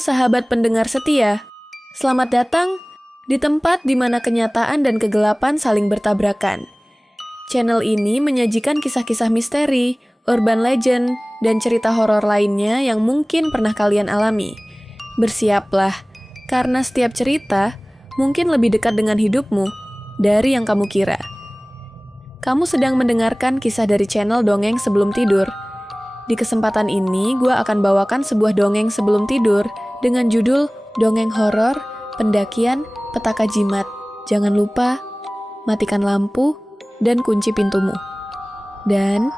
sahabat pendengar setia. Selamat datang di tempat di mana kenyataan dan kegelapan saling bertabrakan. Channel ini menyajikan kisah-kisah misteri, urban legend, dan cerita horor lainnya yang mungkin pernah kalian alami. Bersiaplah, karena setiap cerita mungkin lebih dekat dengan hidupmu dari yang kamu kira. Kamu sedang mendengarkan kisah dari channel Dongeng Sebelum Tidur. Di kesempatan ini, gue akan bawakan sebuah dongeng sebelum tidur dengan judul Dongeng Horor, Pendakian, Petaka Jimat. Jangan lupa, matikan lampu dan kunci pintumu. Dan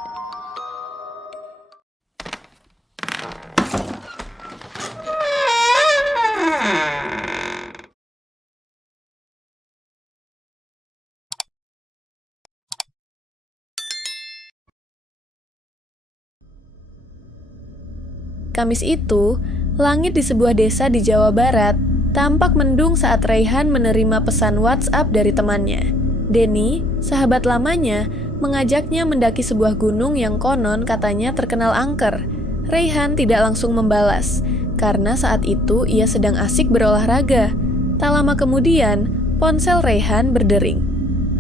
Kamis itu, langit di sebuah desa di Jawa Barat tampak mendung saat Raihan menerima pesan WhatsApp dari temannya. Denny, sahabat lamanya, mengajaknya mendaki sebuah gunung yang konon katanya terkenal angker. Raihan tidak langsung membalas, karena saat itu ia sedang asik berolahraga. Tak lama kemudian, ponsel Raihan berdering.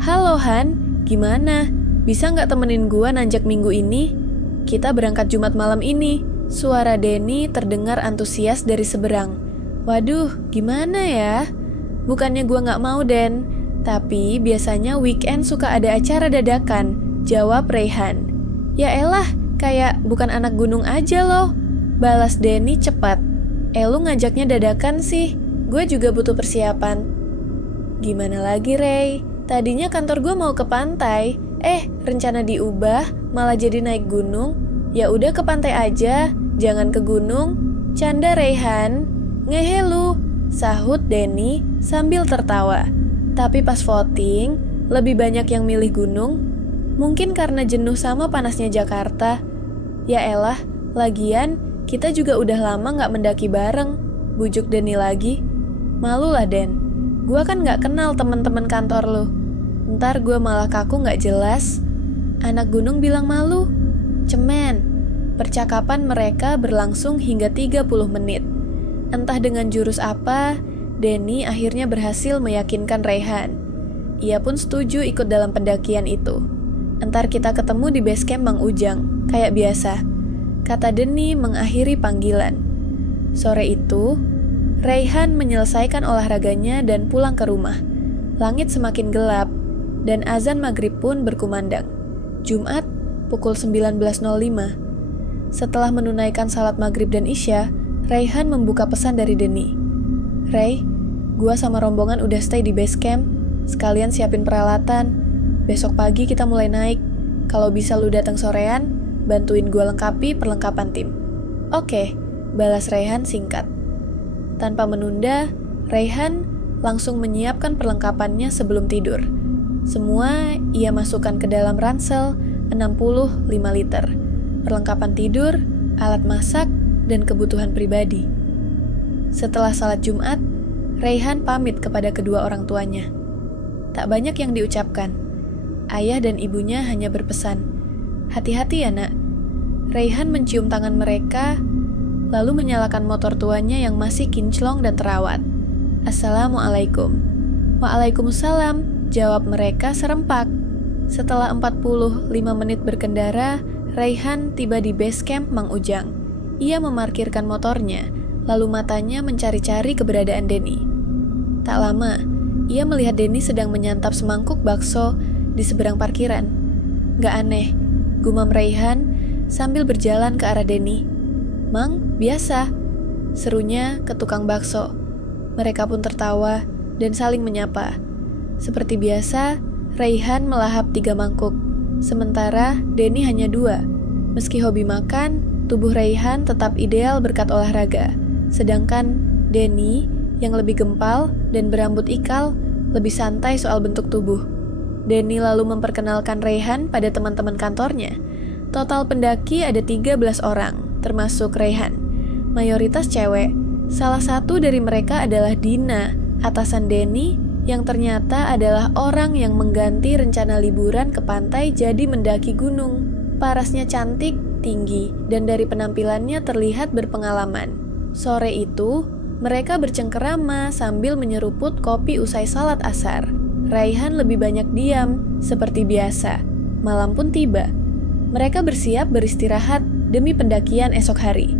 "Halo Han, gimana? Bisa nggak temenin gua nanjak minggu ini? Kita berangkat Jumat malam ini." Suara Denny terdengar antusias dari seberang. "Waduh, gimana ya? Bukannya gua nggak mau, Den. Tapi biasanya weekend suka ada acara dadakan," jawab Raihan. "Ya elah, kayak bukan anak gunung aja loh," balas Denny cepat. "Lu ngajaknya dadakan sih, gue juga butuh persiapan." "Gimana lagi, Ray? Tadinya kantor gue mau ke pantai, rencana diubah, malah jadi naik gunung. Ya udah ke pantai aja, jangan ke gunung," canda Raihan. "Ngehe lu," sahut Denny sambil tertawa. Tapi pas voting, lebih banyak yang milih gunung. Mungkin karena jenuh sama panasnya Jakarta. "Ya elah, lagian kita juga udah lama gak mendaki bareng," bujuk Denny lagi. "Malu lah, Den. Gua kan gak kenal temen-temen kantor lu. Ntar gua malah kaku gak jelas." Anak gunung bilang malu. Cemen. Percakapan mereka berlangsung hingga 30 menit. Entah dengan jurus apa, Denny akhirnya berhasil meyakinkan Raihan. Ia pun setuju ikut dalam pendakian itu. "Entar kita ketemu di base camp Mang Ujang, kayak biasa," kata Denny mengakhiri panggilan. Sore itu, Raihan menyelesaikan olahraganya dan pulang ke rumah. Langit semakin gelap, dan azan maghrib pun berkumandang. Jumat, pukul 19.05. Setelah menunaikan salat maghrib dan isya, Raihan membuka pesan dari Denny. "Ray, gua sama rombongan udah stay di base camp. Sekalian siapin peralatan. Besok pagi kita mulai naik. Kalau bisa lu datang sorean, bantuin gua lengkapi perlengkapan tim." "Oke," balas Raihan singkat. Tanpa menunda, Raihan langsung menyiapkan perlengkapannya sebelum tidur. Semua ia masukkan ke dalam ransel 65 liter. Perlengkapan tidur, alat masak, dan kebutuhan pribadi. Setelah salat Jumat, Raihan pamit kepada kedua orang tuanya. Tak banyak yang diucapkan. Ayah dan ibunya hanya berpesan, "Hati-hati ya nak." Raihan mencium tangan mereka, lalu menyalakan motor tuanya yang masih kinclong dan terawat. "Assalamualaikum." "Waalaikumsalam," jawab mereka serempak. Setelah 45 menit berkendara, Raihan tiba di base camp Mang Ujang. Ia memarkirkan motornya, lalu matanya mencari-cari keberadaan Denny. Tak lama, ia melihat Denny sedang menyantap semangkuk bakso di seberang parkiran. "Gak aneh," gumam Raihan sambil berjalan ke arah Denny. "Mang, biasa," serunya ke tukang bakso. Mereka pun tertawa dan saling menyapa. Seperti biasa, Raihan melahap 3 mangkuk, sementara Denny hanya 2. Meski hobi makan, tubuh Raihan tetap ideal berkat olahraga. Sedangkan Denny, yang lebih gempal dan berambut ikal, lebih santai soal bentuk tubuh. Denny lalu memperkenalkan Raihan pada teman-teman kantornya. Total pendaki ada 13 orang, termasuk Raihan. Mayoritas cewek. Salah satu dari mereka adalah Dina, atasan Denny, yang ternyata adalah orang yang mengganti rencana liburan ke pantai jadi mendaki gunung. Parasnya cantik, tinggi, dan dari penampilannya terlihat berpengalaman. Sore itu, mereka bercengkerama sambil menyeruput kopi usai salat asar. Raihan lebih banyak diam, seperti biasa. Malam pun tiba. Mereka bersiap beristirahat demi pendakian esok hari.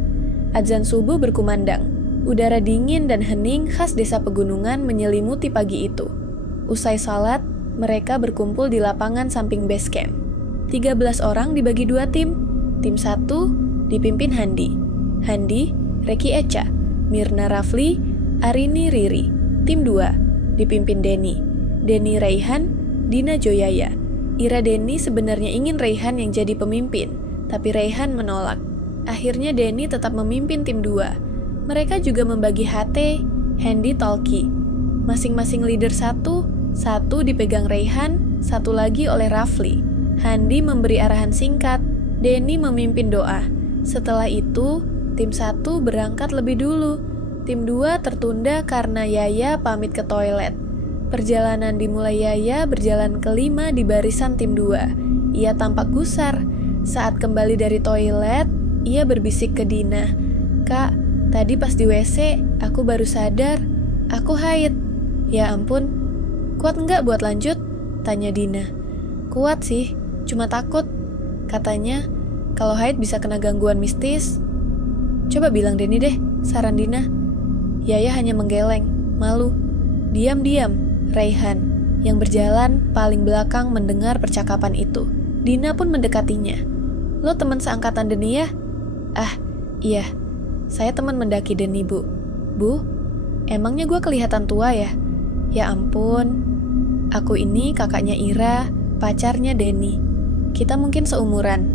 Azan subuh berkumandang. Udara dingin dan hening khas desa pegunungan menyelimuti pagi itu. Usai salat, mereka berkumpul di lapangan samping base camp. 13 orang dibagi 2 tim. Tim 1 dipimpin Handi. Handi, Reki Echa, Mirna Rafli, Arini Riri. Tim 2 dipimpin Denny. Denny Raihan, Dina Joyaya. Ira Denny sebenarnya ingin Raihan yang jadi pemimpin, tapi Raihan menolak. Akhirnya Denny tetap memimpin tim 2. Mereka juga membagi HT, Handi Talki. Masing-masing leader satu dipegang Raihan, satu lagi oleh Rafli. Handi memberi arahan singkat, Denny memimpin doa. Setelah itu, tim 1 berangkat lebih dulu. Tim 2 tertunda karena Yaya pamit ke toilet. Perjalanan dimulai Yaya berjalan kelima di barisan tim 2. Ia tampak gusar. Saat kembali dari toilet, ia berbisik ke Dina. "Kak, tadi pas di WC, aku baru sadar. Aku haid." "Ya ampun, kuat nggak buat lanjut?" tanya Dina. "Kuat sih, cuma takut. Katanya, kalau haid bisa kena gangguan mistis." "Coba bilang Denny deh," saran Dina. Yaya hanya menggeleng, malu. "Diam-diam," Raihan, yang berjalan paling belakang mendengar percakapan itu. Dina pun mendekatinya. "Lo teman seangkatan Denny ya?" "Ah, iya. Saya teman mendaki Denny, Bu." "Bu, emangnya gue kelihatan tua ya?" "Ya ampun. Aku ini kakaknya Ira, pacarnya Denny. Kita mungkin seumuran."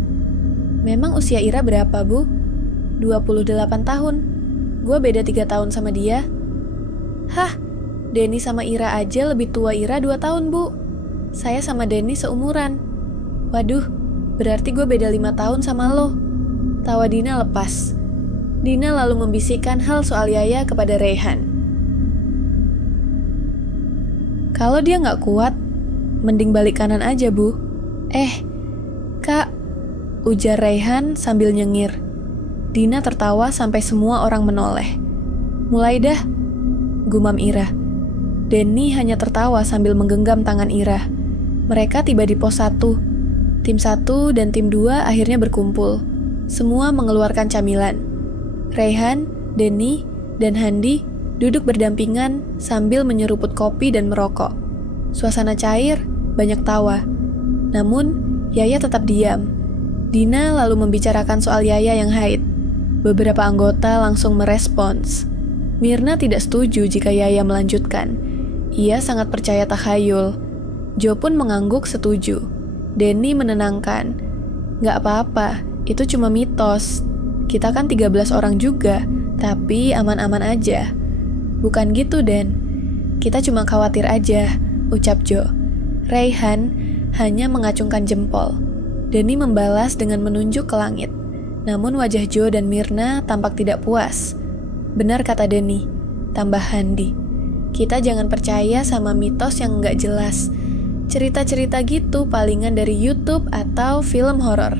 "Memang usia Ira berapa, Bu?" 28 tahun. Gue beda 3 tahun sama dia." "Hah? Denny sama Ira aja lebih tua Ira 2 tahun, Bu. Saya sama Denny seumuran." "Waduh, berarti gue beda 5 tahun sama lo." Tawa Dina lepas. Dina lalu membisikkan hal soal Yaya kepada Raihan. "Kalau dia nggak kuat, mending balik kanan aja, Bu." Kak," ujar Raihan sambil nyengir. Dina tertawa sampai semua orang menoleh. "Mulai dah," gumam Ira. Denny hanya tertawa sambil menggenggam tangan Ira. Mereka tiba di pos 1. Tim 1 dan tim 2 akhirnya berkumpul. Semua mengeluarkan camilan. Raihan, Denny, dan Handi duduk berdampingan sambil menyeruput kopi dan merokok. Suasana cair, banyak tawa. Namun, Yaya tetap diam. Dina lalu membicarakan soal Yaya yang haid. Beberapa anggota langsung merespons. Mirna tidak setuju jika Yaya melanjutkan. Ia sangat percaya takhayul. Jo pun mengangguk setuju. Denny menenangkan. "Nggak apa-apa, itu cuma mitos. Kita kan 13 orang juga, tapi aman-aman aja." "Bukan gitu, Den. Kita cuma khawatir aja," ucap Jo. Raihan hanya mengacungkan jempol. Denny membalas dengan menunjuk ke langit. Namun wajah Jo dan Mirna tampak tidak puas. "Benar kata Denny," tambah Handi. "Kita jangan percaya sama mitos yang nggak jelas. Cerita-cerita gitu palingan dari YouTube atau film horor."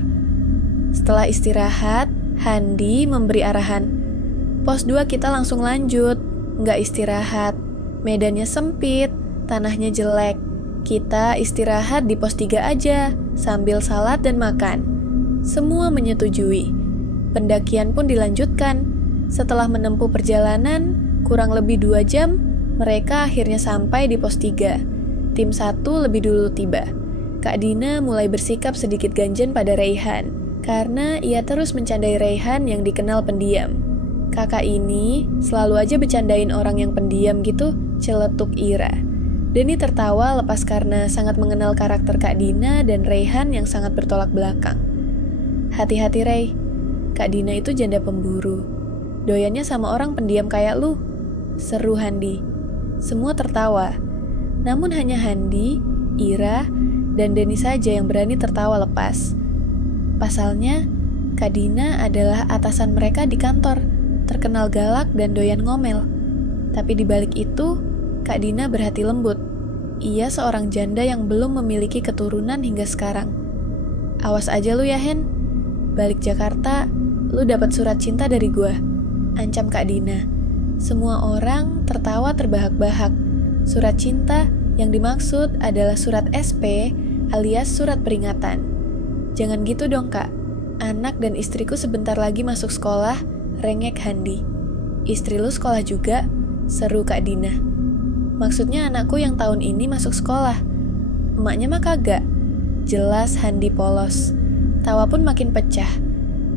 Setelah istirahat, Handi memberi arahan. "Pos 2 kita langsung lanjut. Nggak istirahat. Medannya sempit, tanahnya jelek. Kita istirahat di pos 3 aja, sambil salat dan makan." Semua menyetujui. Pendakian pun dilanjutkan. Setelah menempuh perjalanan, kurang lebih 2 jam, mereka akhirnya sampai di pos 3. Tim 1 lebih dulu tiba. Kak Dina mulai bersikap sedikit ganjen pada Raihan, karena ia terus mencandai Raihan yang dikenal pendiam. "Kakak ini selalu aja bercandain orang yang pendiam gitu," celetuk Ira. Denny tertawa lepas karena sangat mengenal karakter Kak Dina dan Raihan yang sangat bertolak belakang. "Hati-hati, Ray. Kak Dina itu janda pemburu. Doyannya sama orang pendiam kayak lu," seru Handi. Semua tertawa. Namun hanya Handi, Ira, dan Denny saja yang berani tertawa lepas. Pasalnya, Kak Dina adalah atasan mereka di kantor, terkenal galak dan doyan ngomel. Tapi di balik itu, Kak Dina berhati lembut. Ia seorang janda yang belum memiliki keturunan hingga sekarang. "Awas aja lu ya, Hen. Balik Jakarta, lu dapat surat cinta dari gua. ancam Kak Dina. Semua orang tertawa terbahak-bahak. Surat cinta yang dimaksud adalah surat SP alias surat peringatan. Jangan gitu dong Kak, anak dan istriku sebentar lagi masuk sekolah, rengek Handi. Istri lu sekolah juga? Seru Kak Dina. Maksudnya anakku yang tahun ini masuk sekolah. Emaknya mah kagak. Jelas Handi polos. Tawa pun makin pecah.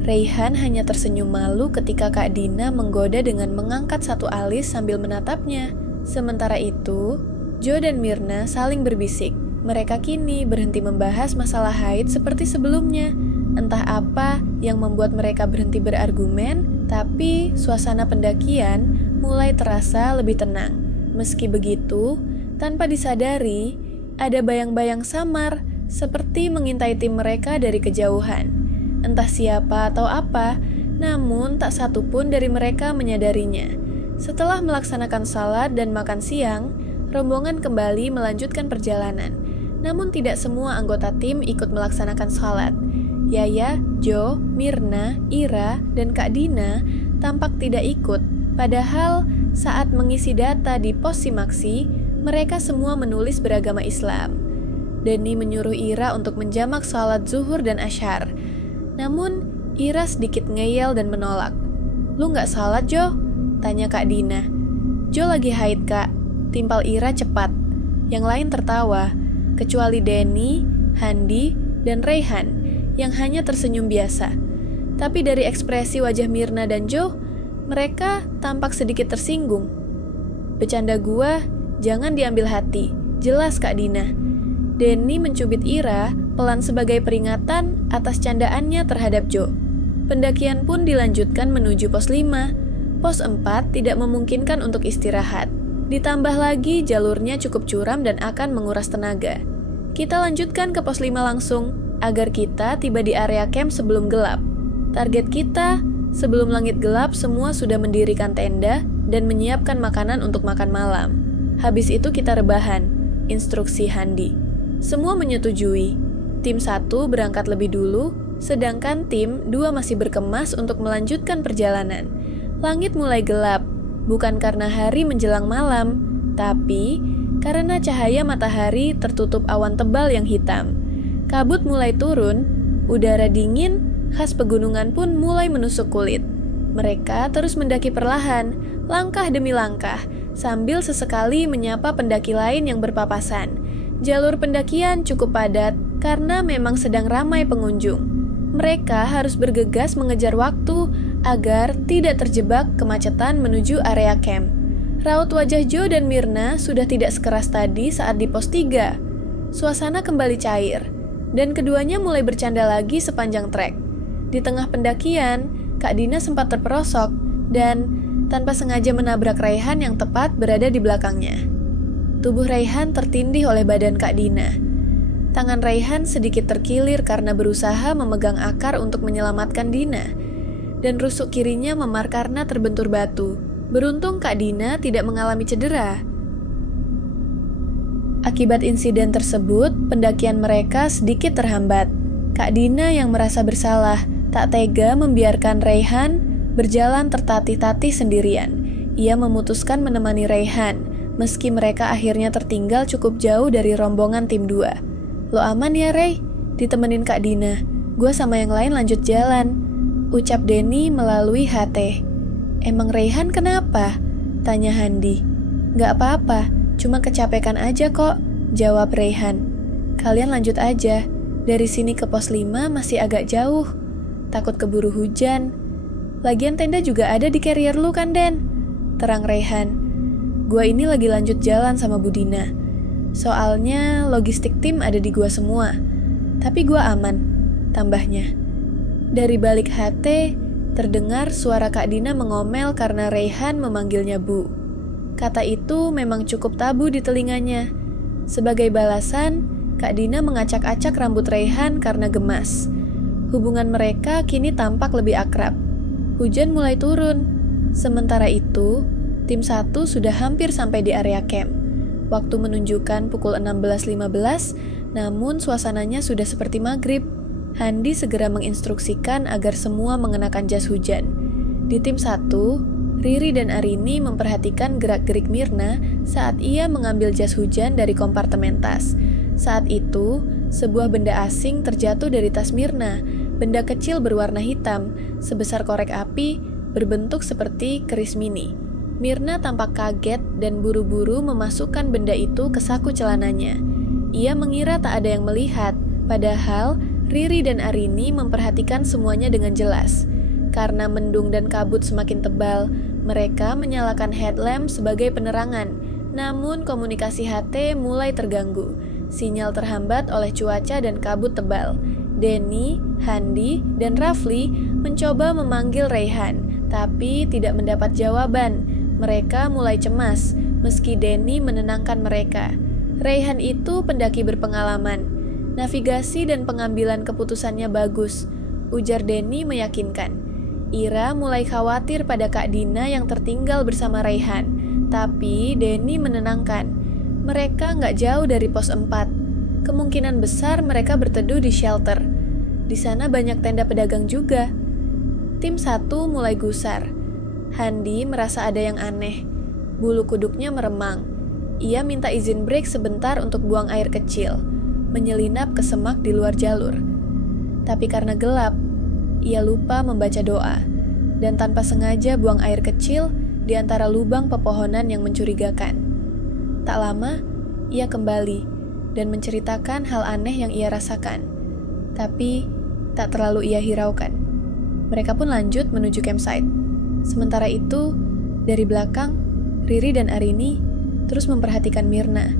Raihan hanya tersenyum malu ketika Kak Dina menggoda dengan mengangkat satu alis sambil menatapnya. Sementara itu, Jo dan Mirna saling berbisik. Mereka kini berhenti membahas masalah haid seperti sebelumnya. Entah apa yang membuat mereka berhenti berargumen, tapi suasana pendakian mulai terasa lebih tenang. Meski begitu, tanpa disadari, ada bayang-bayang samar seperti mengintai tim mereka dari kejauhan. Entah siapa atau apa, namun tak satu pun dari mereka menyadarinya. Setelah melaksanakan salat dan makan siang, rombongan kembali melanjutkan perjalanan. Namun tidak semua anggota tim ikut melaksanakan salat. Yaya, Jo, Mirna, Ira, dan Kak Dina tampak tidak ikut. Padahal saat mengisi data di pos Simaksi, mereka semua menulis beragama Islam. Denny menyuruh Ira untuk menjamak salat zuhur dan asyar. Namun, Ira sedikit ngeyel dan menolak. "Lu nggak salat, Jo?" tanya Kak Dina. "Jo lagi haid, Kak," timpal Ira cepat. Yang lain tertawa, kecuali Denny, Handi, dan Raihan yang hanya tersenyum biasa. Tapi dari ekspresi wajah Mirna dan Jo, mereka tampak sedikit tersinggung. "Bercanda gua, jangan diambil hati, jelas Kak Dina." Denny mencubit Ira pelan sebagai peringatan atas candaannya terhadap Jo. Pendakian pun dilanjutkan menuju pos 5. Pos 4 tidak memungkinkan untuk istirahat. Ditambah lagi jalurnya cukup curam dan akan menguras tenaga. Kita lanjutkan ke pos 5 langsung, agar kita tiba di area camp sebelum gelap. Target kita, sebelum langit gelap semua sudah mendirikan tenda dan menyiapkan makanan untuk makan malam. Habis itu kita rebahan, instruksi Handi. Semua menyetujui. Tim 1 berangkat lebih dulu, sedangkan tim 2 masih berkemas untuk melanjutkan perjalanan. Langit mulai gelap, bukan karena hari menjelang malam, tapi karena cahaya matahari tertutup awan tebal yang hitam. Kabut mulai turun, udara dingin khas pegunungan pun mulai menusuk kulit. Mereka terus mendaki perlahan, langkah demi langkah, sambil sesekali menyapa pendaki lain yang berpapasan. Jalur pendakian cukup padat karena memang sedang ramai pengunjung. Mereka harus bergegas mengejar waktu agar tidak terjebak kemacetan menuju area camp. Raut wajah Jo dan Mirna sudah tidak sekeras tadi saat di pos 3. Suasana kembali cair, dan keduanya mulai bercanda lagi sepanjang trek. Di tengah pendakian, Kak Dina sempat terperosok, dan tanpa sengaja menabrak Raihan yang tepat berada di belakangnya. Tubuh Raihan tertindih oleh badan Kak Dina. Tangan Raihan sedikit terkilir karena berusaha memegang akar untuk menyelamatkan Dina, dan rusuk kirinya memar karena terbentur batu. Beruntung Kak Dina tidak mengalami cedera. Akibat insiden tersebut, pendakian mereka sedikit terhambat. Kak Dina yang merasa bersalah, tak tega membiarkan Raihan berjalan tertatih-tatih sendirian. Ia memutuskan menemani Raihan, meski mereka akhirnya tertinggal cukup jauh dari rombongan tim 2. "Lo aman ya, Ray? Ditemenin Kak Dina. Gua sama yang lain lanjut jalan," ucap Denny melalui HT. "Emang Raihan kenapa?" tanya Handi. "Gak apa-apa, cuma kecapekan aja kok," jawab Raihan. "Kalian lanjut aja, dari sini ke pos 5 masih agak jauh. Takut keburu hujan. Lagian tenda juga ada di carrier lu kan, Den?" terang Raihan. "Gua ini lagi lanjut jalan sama Budina. Soalnya logistik tim ada di gua semua. Tapi gua aman," tambahnya. Dari balik HT, terdengar suara Kak Dina mengomel karena Raihan memanggilnya Bu. Kata itu memang cukup tabu di telinganya. Sebagai balasan, Kak Dina mengacak-acak rambut Raihan karena gemas. Hubungan mereka kini tampak lebih akrab. Hujan mulai turun. Sementara itu, tim 1 sudah hampir sampai di area camp. Waktu menunjukkan pukul 16.15, namun suasananya sudah seperti maghrib. Handi segera menginstruksikan agar semua mengenakan jas hujan. Di tim 1, Riri dan Arini memperhatikan gerak-gerik Mirna saat ia mengambil jas hujan dari kompartemen tas. Saat itu, sebuah benda asing terjatuh dari tas Mirna. Benda kecil berwarna hitam, sebesar korek api, berbentuk seperti keris mini. Mirna tampak kaget dan buru-buru memasukkan benda itu ke saku celananya. Ia mengira tak ada yang melihat, padahal Riri dan Arini memperhatikan semuanya dengan jelas. Karena mendung dan kabut semakin tebal, mereka menyalakan headlamp sebagai penerangan. Namun komunikasi HT mulai terganggu. Sinyal terhambat oleh cuaca dan kabut tebal. Denny, Handi, dan Rafli mencoba memanggil Raihan, tapi tidak mendapat jawaban. Mereka mulai cemas, meski Denny menenangkan mereka. Raihan itu pendaki berpengalaman. Navigasi dan pengambilan keputusannya bagus, ujar Denny meyakinkan. Ira mulai khawatir pada Kak Dina yang tertinggal bersama Raihan, tapi Denny menenangkan. Mereka nggak jauh dari pos 4. Kemungkinan besar mereka berteduh di shelter. Di sana banyak tenda pedagang juga. Tim 1 mulai gusar. Handi merasa ada yang aneh. Bulu kuduknya meremang. Ia minta izin break sebentar untuk buang air kecil, menyelinap ke semak di luar jalur. Tapi karena gelap, ia lupa membaca doa, dan tanpa sengaja buang air kecil di antara lubang pepohonan yang mencurigakan. Tak lama, ia kembali dan menceritakan hal aneh yang ia rasakan. Tapi, tak terlalu ia hiraukan. Mereka pun lanjut menuju campsite. Sementara itu, dari belakang, Riri dan Arini terus memperhatikan Mirna,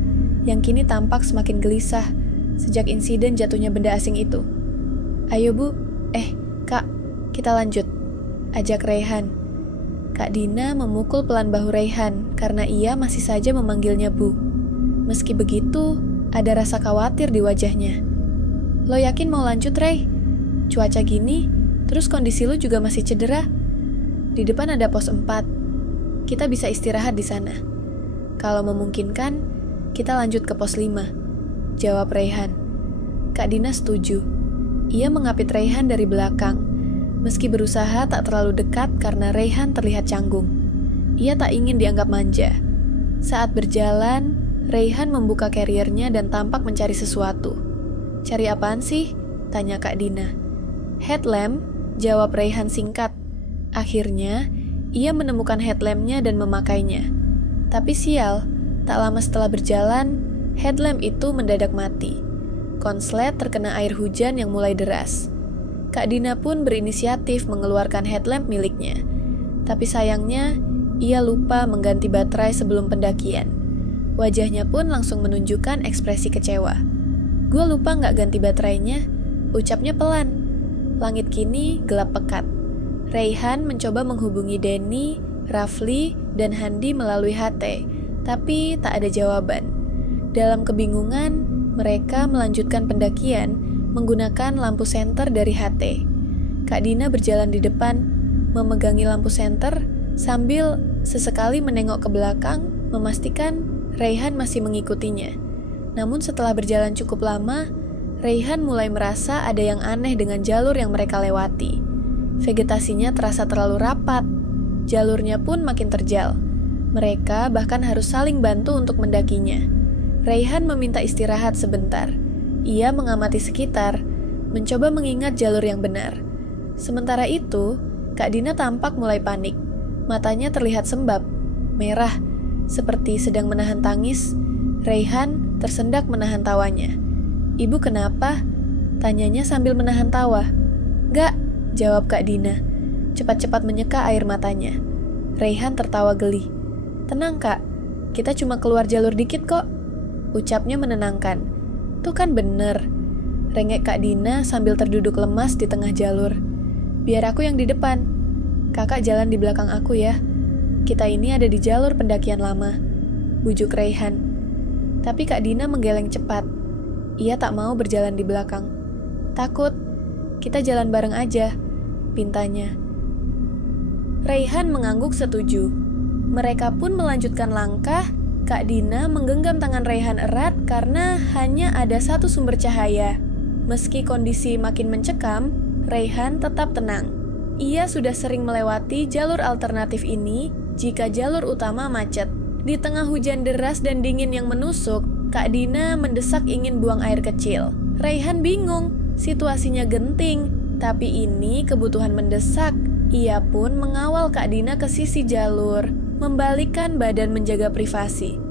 yang kini tampak semakin gelisah sejak insiden jatuhnya benda asing itu. "Ayo Bu, Kak, kita lanjut," ajak Raihan. Kak Dina memukul pelan bahu Raihan karena ia masih saja memanggilnya Bu. Meski begitu, ada rasa khawatir di wajahnya. "Lo yakin mau lanjut, Ray? Cuaca gini, terus kondisi lo juga masih cedera. Di depan ada pos 4. Kita bisa istirahat di sana. Kalau memungkinkan, kita lanjut ke pos 5, jawab Raihan. Kak Dina setuju. Ia mengapit Raihan dari belakang. Meski berusaha tak terlalu dekat karena Raihan terlihat canggung. Ia tak ingin dianggap manja. Saat berjalan, Raihan membuka carrier-nya dan tampak mencari sesuatu. "Cari apaan sih?" tanya Kak Dina. "Headlamp," jawab Raihan singkat. Akhirnya, ia menemukan headlamp-nya dan memakainya. Tapi sial, tak lama setelah berjalan, headlamp itu mendadak mati. Konslet terkena air hujan yang mulai deras. Kak Dina pun berinisiatif mengeluarkan headlamp miliknya. Tapi sayangnya, ia lupa mengganti baterai sebelum pendakian. Wajahnya pun langsung menunjukkan ekspresi kecewa. "Gue lupa nggak ganti baterainya," ucapnya pelan. Langit kini gelap pekat. Raihan mencoba menghubungi Denny, Rafli, dan Handi melalui HT, tapi tak ada jawaban. Dalam kebingungan, mereka melanjutkan pendakian menggunakan lampu senter dari HT. Kak Dina berjalan di depan, memegangi lampu senter sambil sesekali menengok ke belakang, memastikan Raihan masih mengikutinya. Namun setelah berjalan cukup lama, Raihan mulai merasa ada yang aneh dengan jalur yang mereka lewati. Vegetasinya terasa terlalu rapat, jalurnya pun makin terjal. Mereka bahkan harus saling bantu untuk mendakinya. Raihan meminta istirahat sebentar. Ia mengamati sekitar, mencoba mengingat jalur yang benar. Sementara itu, Kak Dina tampak mulai panik. Matanya terlihat sembab, merah, seperti sedang menahan tangis. Raihan tersendak menahan tawanya. "Ibu kenapa?" tanyanya sambil menahan tawa. "Gak," jawab Kak Dina, cepat-cepat menyeka air matanya. Raihan tertawa geli. "Tenang Kak, kita cuma keluar jalur dikit kok," ucapnya menenangkan. "Tuh kan bener," rengek Kak Dina sambil terduduk lemas di tengah jalur. "Biar aku yang di depan. Kakak jalan di belakang aku ya. Kita ini ada di jalur pendakian lama," bujuk Raihan. Tapi Kak Dina menggeleng cepat. Ia tak mau berjalan di belakang. "Takut. Kita jalan bareng aja," pintanya. Raihan mengangguk setuju. Mereka pun melanjutkan langkah. Kak Dina menggenggam tangan Raihan erat karena hanya ada satu sumber cahaya. Meski kondisi makin mencekam, Raihan tetap tenang. Ia sudah sering melewati jalur alternatif ini jika jalur utama macet. Di tengah hujan deras dan dingin yang menusuk, Kak Dina mendesak ingin buang air kecil. Raihan bingung, situasinya genting, tapi ini kebutuhan mendesak. Ia pun mengawal Kak Dina ke sisi jalur, membalikkan badan menjaga privasi.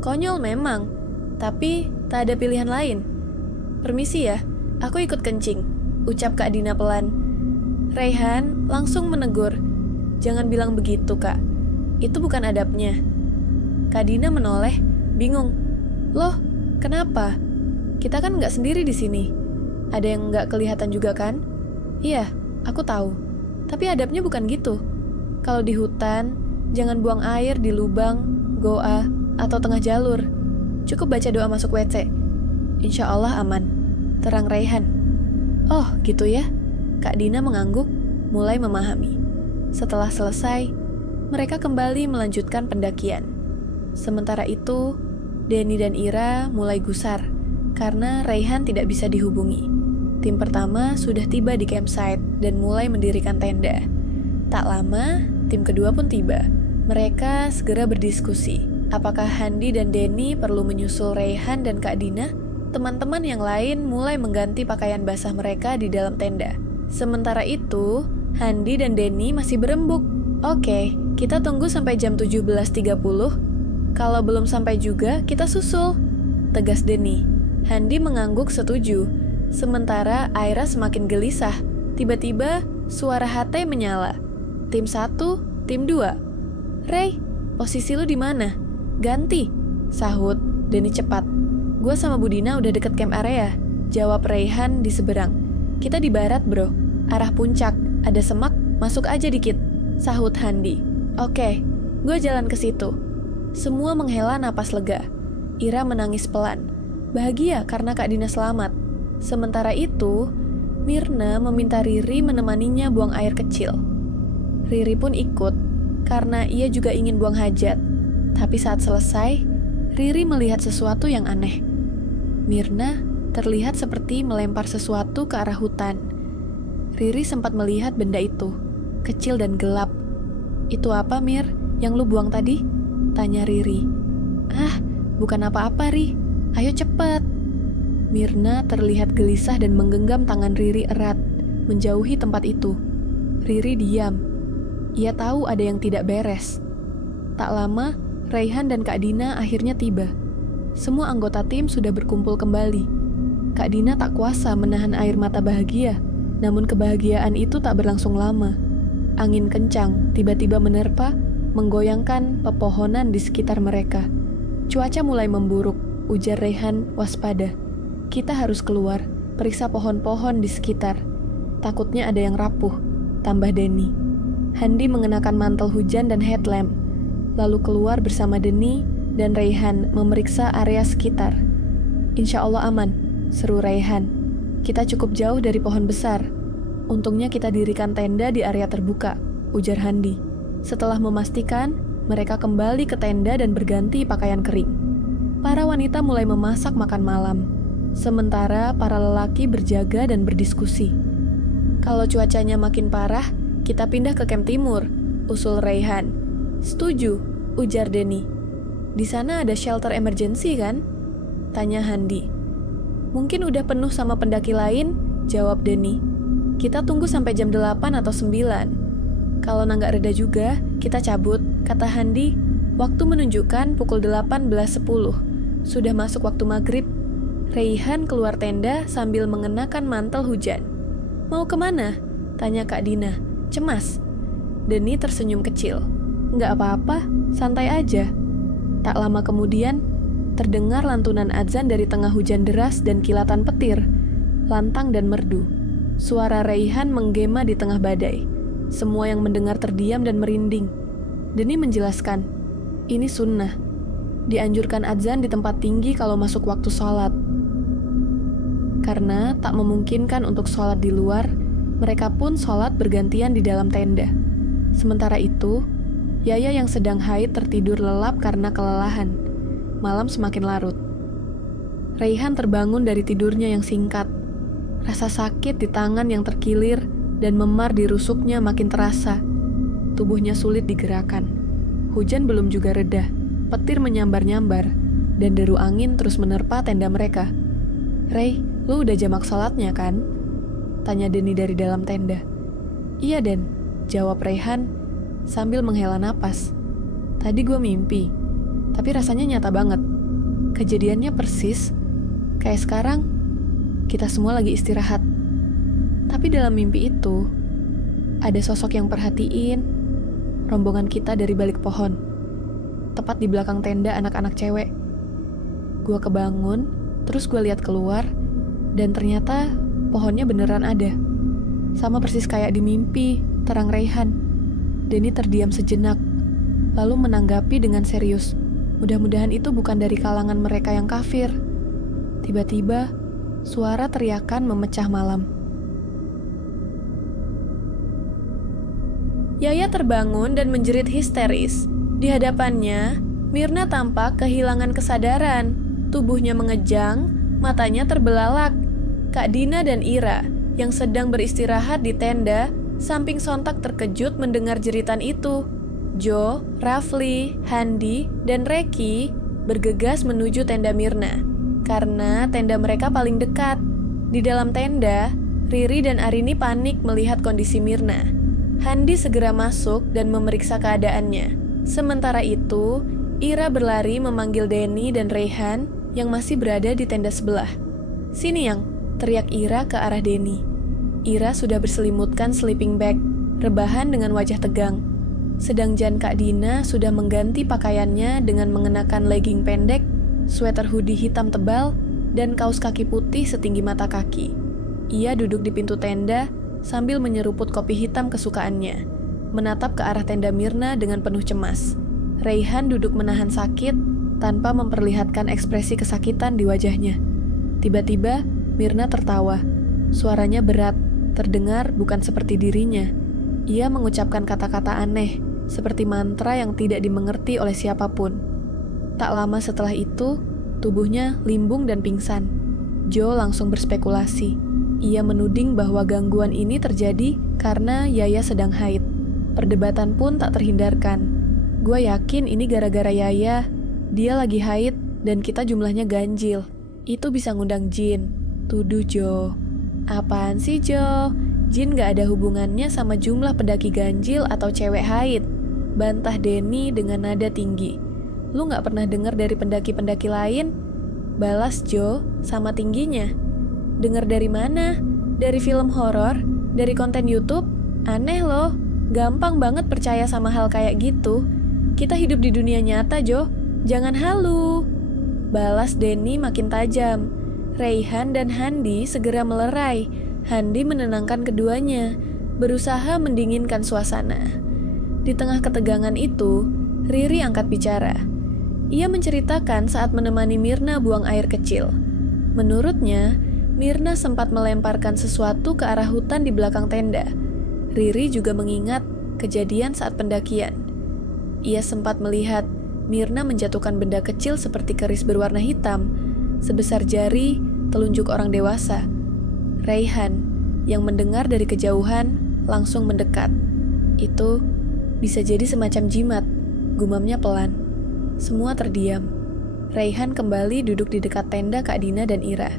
Konyol memang, tapi tak ada pilihan lain. Permisi ya, aku ikut kencing, ucap Kak Dina pelan. Raihan langsung menegur, jangan bilang begitu Kak, itu bukan adabnya. Kak Dina menoleh, bingung. Loh, kenapa? Kita kan nggak sendiri di sini. Ada yang nggak kelihatan juga kan? Iya, aku tahu. Tapi adabnya bukan gitu. Kalau di hutan, jangan buang air di lubang, goa, atau tengah jalur. Cukup baca doa masuk WC. Insya Allah aman, terang Raihan. Oh, gitu ya? Kak Dina mengangguk, mulai memahami. Setelah selesai, mereka kembali melanjutkan pendakian. Sementara itu, Denny dan Ira mulai gusar karena Raihan tidak bisa dihubungi. Tim pertama sudah tiba di campsite dan mulai mendirikan tenda. Tak lama, tim kedua pun tiba. Mereka segera berdiskusi, apakah Handi dan Denny perlu menyusul Raihan dan Kak Dina? Teman-teman yang lain mulai mengganti pakaian basah mereka di dalam tenda. Sementara itu, Handi dan Denny masih berembuk. Oke, kita tunggu sampai jam 17.30. Kalau belum sampai juga, kita susul, tegas Denny. Handi mengangguk setuju. Sementara Aira semakin gelisah. Tiba-tiba, suara HT menyala. Tim 1, tim 2. Ray, posisi lu di mana? Ganti, sahut Denny cepat. Gua sama Budina udah deket camp area, jawab Raihan di seberang. Kita di barat bro, arah puncak, ada semak, masuk aja dikit, sahut Handi. Oke, gue jalan ke situ. Semua menghela napas lega. Ira menangis pelan, bahagia karena Kak Dina selamat. Sementara itu, Mirna meminta Riri menemaninya buang air kecil. Riri pun ikut, karena ia juga ingin buang hajat. Tapi saat selesai, Riri melihat sesuatu yang aneh. Mirna terlihat seperti melempar sesuatu ke arah hutan. Riri sempat melihat benda itu, kecil dan gelap. Itu apa, Mir? Yang lu buang tadi? Tanya Riri. Ah, bukan apa-apa, Ri. Ayo cepet. Mirna terlihat gelisah dan menggenggam tangan Riri erat, menjauhi tempat itu. Riri diam. Ia tahu ada yang tidak beres. Tak lama, Raihan dan Kak Dina akhirnya tiba. Semua anggota tim sudah berkumpul kembali. Kak Dina tak kuasa menahan air mata bahagia, namun kebahagiaan itu tak berlangsung lama. Angin kencang tiba-tiba menerpa, menggoyangkan pepohonan di sekitar mereka. Cuaca mulai memburuk, ujar Raihan waspada. Kita harus keluar, periksa pohon-pohon di sekitar. Takutnya ada yang rapuh, tambah Denny. Handi mengenakan mantel hujan dan headlamp, lalu keluar bersama Denny dan Raihan memeriksa area sekitar. Insya Allah aman, seru Raihan. Kita cukup jauh dari pohon besar. Untungnya kita dirikan tenda di area terbuka, ujar Handi. Setelah memastikan, mereka kembali ke tenda dan berganti pakaian kering. Para wanita mulai memasak makan malam, sementara para lelaki berjaga dan berdiskusi. Kalau cuacanya makin parah, kita pindah ke camp timur, usul Raihan. Setuju, ujar Denny. Di sana ada shelter emergency kan? Tanya Handi. Mungkin udah penuh sama pendaki lain, jawab Denny. Kita tunggu sampai jam 8 atau 9. Kalau nggak reda juga, kita cabut, kata Handi. Waktu menunjukkan pukul 18.10. Sudah masuk waktu maghrib. Raihan keluar tenda sambil mengenakan mantel hujan. Mau kemana? Tanya Kak Dina, cemas. Denny tersenyum kecil. Nggak apa-apa, santai aja. Tak lama kemudian, terdengar lantunan azan dari tengah hujan deras dan kilatan petir, lantang dan merdu. Suara Raihan menggema di tengah badai. Semua yang mendengar terdiam dan merinding. Denny menjelaskan, ini sunnah. Dianjurkan azan di tempat tinggi kalau masuk waktu sholat. Karena tak memungkinkan untuk sholat di luar, mereka pun sholat bergantian di dalam tenda. Sementara itu, Yaya yang sedang haid tertidur lelap karena kelelahan. Malam semakin larut. Raihan terbangun dari tidurnya yang singkat. Rasa sakit di tangan yang terkilir dan memar di rusuknya makin terasa. Tubuhnya sulit digerakkan. Hujan belum juga reda, petir menyambar-nyambar, dan deru angin terus menerpa tenda mereka. "Ray, lu udah jamak sholatnya kan?" tanya Denny dari dalam tenda. "Iya, Den," jawab Rayhan sambil menghela napas. "Tadi gue mimpi, tapi rasanya nyata banget. Kejadiannya persis kayak sekarang, kita semua lagi istirahat. Tapi dalam mimpi itu, ada sosok yang perhatiin rombongan kita dari balik pohon, tepat di belakang tenda anak-anak cewek. Gue kebangun, terus gue lihat keluar, dan ternyata pohonnya beneran ada. Sama persis kayak di mimpi, terang Rayhan." Denny terdiam sejenak, lalu menanggapi dengan serius. Mudah-mudahan itu bukan dari kalangan mereka yang kafir. Tiba-tiba, suara teriakan memecah malam. Yaya terbangun dan menjerit histeris. Di hadapannya, Myrna tampak kehilangan kesadaran. Tubuhnya mengejang, matanya terbelalak. Kak Dina dan Ira, yang sedang beristirahat di tenda, samping sontak terkejut mendengar jeritan itu. Joe, Rafli, Handi, dan Reki bergegas menuju tenda Myrna, karena tenda mereka paling dekat. Di dalam tenda, Riri dan Arini panik melihat kondisi Myrna. Handi segera masuk dan memeriksa keadaannya. Sementara itu, Ira berlari memanggil Denny dan Rayhan yang masih berada di tenda sebelah. "Sini yang," teriak Ira ke arah Denny. Ira sudah berselimutkan sleeping bag, rebahan dengan wajah tegang. Sedang Jan Kak Dina sudah mengganti pakaiannya dengan mengenakan legging pendek, sweater hoodie hitam tebal, dan kaos kaki putih setinggi mata kaki. Ia duduk di pintu tenda sambil menyeruput kopi hitam kesukaannya, menatap ke arah tenda Myrna dengan penuh cemas. Rayhan duduk menahan sakit tanpa memperlihatkan ekspresi kesakitan di wajahnya. Tiba-tiba, Myrna tertawa. Suaranya berat, terdengar bukan seperti dirinya. Ia mengucapkan kata-kata aneh, seperti mantra yang tidak dimengerti oleh siapapun. Tak lama setelah itu, tubuhnya limbung dan pingsan. Joe langsung berspekulasi. Ia menuding bahwa gangguan ini terjadi karena Yaya sedang haid. Perdebatan pun tak terhindarkan. "Gue yakin ini gara-gara Yaya. Dia lagi haid dan kita jumlahnya ganjil. Itu bisa ngundang jin," tuduh Joe. "Apaan sih, Joe? Jin gak ada hubungannya sama jumlah pendaki ganjil atau cewek haid," bantah Denny dengan nada tinggi. "Lu gak pernah dengar dari pendaki-pendaki lain?" balas Joe sama tingginya. "Dengar dari mana? Dari film horor? Dari konten YouTube? Aneh loh, gampang banget percaya sama hal kayak gitu. Kita hidup di dunia nyata, Jo. Jangan halu," balas Denny makin tajam. Rayhan dan Handi segera melerai. Handi menenangkan keduanya, berusaha mendinginkan suasana. Di tengah ketegangan itu, Riri angkat bicara. Ia menceritakan saat menemani Myrna buang air kecil. Menurutnya, Myrna sempat melemparkan sesuatu ke arah hutan di belakang tenda. Riri juga mengingat kejadian saat pendakian. Ia sempat melihat Myrna menjatuhkan benda kecil seperti keris berwarna hitam, sebesar jari telunjuk orang dewasa. Rayhan, yang mendengar dari kejauhan, langsung mendekat. "Itu bisa jadi semacam jimat," gumamnya pelan. Semua terdiam. Rayhan kembali duduk di dekat tenda Kak Dina dan Ira.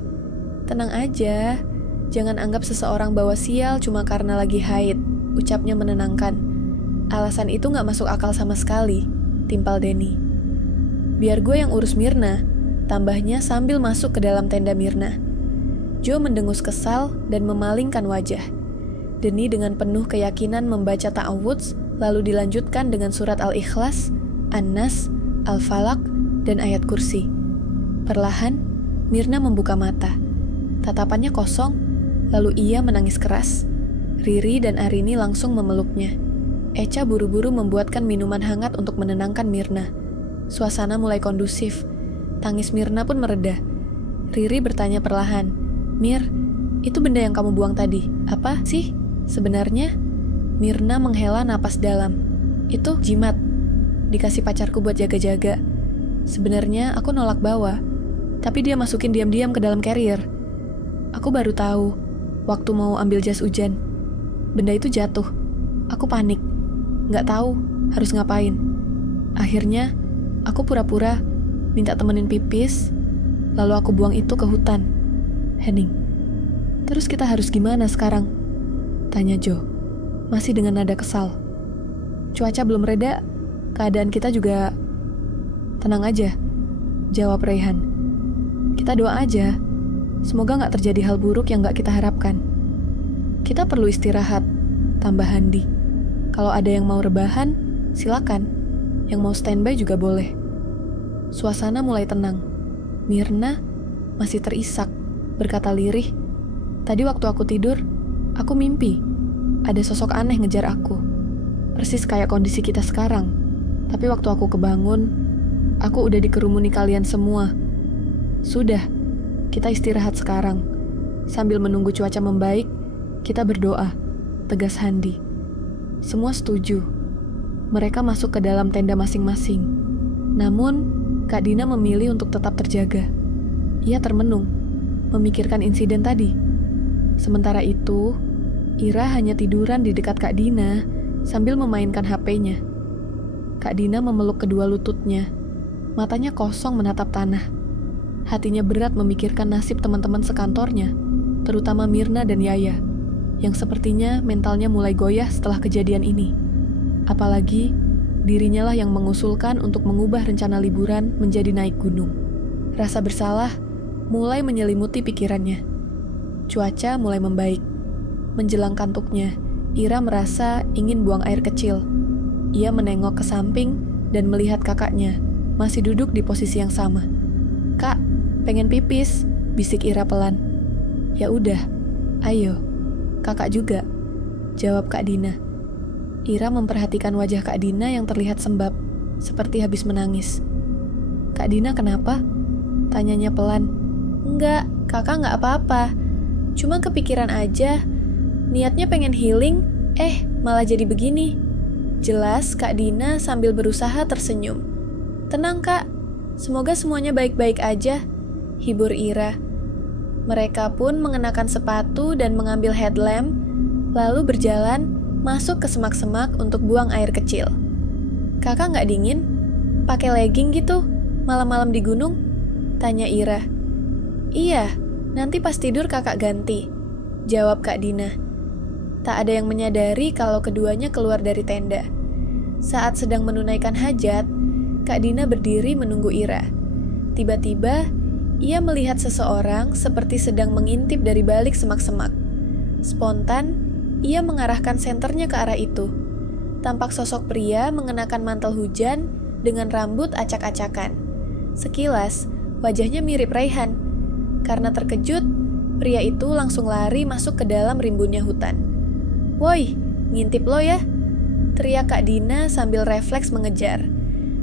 "Tenang aja, jangan anggap seseorang bawa sial cuma karena lagi haid," ucapnya menenangkan. "Alasan itu gak masuk akal sama sekali," timpal Denny. "Biar gue yang urus Myrna," tambahnya sambil masuk ke dalam tenda Myrna. Joe mendengus kesal dan memalingkan wajah. Denny dengan penuh keyakinan membaca ta'awudz, lalu dilanjutkan dengan surat Al-Ikhlas, An-Nas, Al-Falaq, dan ayat kursi. Perlahan, Myrna membuka mata. Tatapannya kosong, lalu ia menangis keras. Riri dan Arini langsung memeluknya. Echa buru-buru membuatkan minuman hangat untuk menenangkan Myrna. Suasana mulai kondusif. Tangis Myrna pun mereda. Riri bertanya perlahan, "Mir, itu benda yang kamu buang tadi, apa sih sebenarnya?" Myrna menghela napas dalam. "Itu jimat. Dikasih pacarku buat jaga-jaga. Sebenarnya aku nolak bawa, tapi dia masukin diam-diam ke dalam carrier. Aku baru tahu waktu mau ambil jas hujan. benda itu jatuh. Aku panik, nggak tahu harus ngapain. Akhirnya, aku pura-pura minta temenin pipis, lalu aku buang itu ke hutan. Henning, terus kita harus gimana sekarang? Tanya Jo, masih dengan nada kesal. Cuaca belum reda, keadaan kita juga... Tenang aja, jawab Raihan. Kita doa aja, semoga gak terjadi hal buruk yang gak kita harapkan. Kita perlu istirahat, tambah Handi. Kalau ada yang mau rebahan, silakan. Yang mau standby juga boleh. Suasana mulai tenang. Mirna masih terisak, berkata lirih. Tadi waktu aku tidur, aku mimpi. Ada sosok aneh ngejar aku. Persis kayak kondisi kita sekarang. Tapi waktu aku kebangun, aku udah dikerumuni kalian semua. Sudah, kita istirahat sekarang. Sambil menunggu cuaca membaik, kita berdoa, tegas Handi. Semua setuju. Mereka masuk ke dalam tenda masing-masing. Namun, Kak Dina memilih untuk tetap terjaga. Ia termenung, memikirkan insiden tadi. Sementara itu, Ira hanya tiduran di dekat Kak Dina sambil memainkan HP-nya. Kak Dina memeluk kedua lututnya. Matanya kosong menatap tanah. Hatinya berat memikirkan nasib teman-teman sekantornya, terutama Mirna dan Yaya, yang sepertinya mentalnya mulai goyah setelah kejadian ini. Apalagi, dirinya lah yang mengusulkan untuk mengubah rencana liburan menjadi naik gunung. Rasa bersalah mulai menyelimuti pikirannya. Cuaca mulai membaik. Menjelang kantuknya, Ira merasa ingin buang air kecil. Ia menengok ke samping dan melihat kakaknya masih duduk di posisi yang sama. "Kak, pengen pipis," bisik Ira pelan. "Ya udah, ayo. Kakak juga," jawab Kak Dina. Ira memperhatikan wajah Kak Dina yang terlihat sembab, seperti habis menangis. "Kak Dina kenapa?" tanyanya pelan. "Enggak, kakak enggak apa-apa. Cuma kepikiran aja. Niatnya pengen healing, malah jadi begini." Jelas Kak Dina sambil berusaha tersenyum. "Tenang Kak, semoga semuanya baik-baik aja," hibur Ira. Mereka pun mengenakan sepatu dan mengambil headlamp, lalu berjalan masuk ke semak-semak untuk buang air kecil. "Kakak nggak dingin? Pakai legging gitu, malam-malam di gunung?" tanya Ira. "Iya, nanti pas tidur kakak ganti," jawab Kak Dina. Tak ada yang menyadari kalau keduanya keluar dari tenda. Saat sedang menunaikan hajat, Kak Dina berdiri menunggu Ira. Tiba-tiba, ia melihat seseorang seperti sedang mengintip dari balik semak-semak. Spontan, ia mengarahkan senternya ke arah itu. Tampak sosok pria mengenakan mantel hujan dengan rambut acak-acakan. Sekilas, wajahnya mirip Raihan. Karena terkejut, pria itu langsung lari masuk ke dalam rimbunnya hutan. "Woi, ngintip lo ya?" teriak Kak Dina sambil refleks mengejar.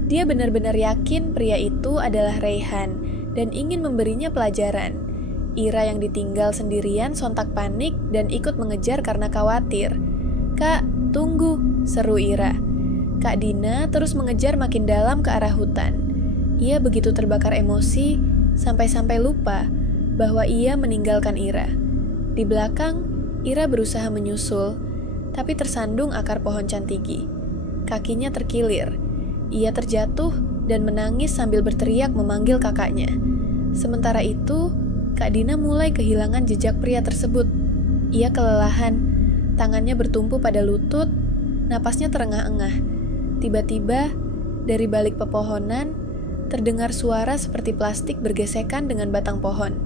Dia benar-benar yakin pria itu adalah Raihan dan ingin memberinya pelajaran. Ira yang ditinggal sendirian sontak panik dan ikut mengejar karena khawatir. "Kak, tunggu," seru Ira. Kak Dina terus mengejar makin dalam ke arah hutan. Ia begitu terbakar emosi sampai-sampai lupa bahwa ia meninggalkan Ira. Di belakang, Ira berusaha menyusul, tapi tersandung akar pohon cantigi. Kakinya terkilir. Ia terjatuh dan menangis sambil berteriak memanggil kakaknya. Sementara itu, Kak Dina mulai kehilangan jejak pria tersebut. Ia kelelahan, tangannya bertumpu pada lutut, napasnya terengah-engah. Tiba-tiba, dari balik pepohonan, terdengar suara seperti plastik bergesekan dengan batang pohon.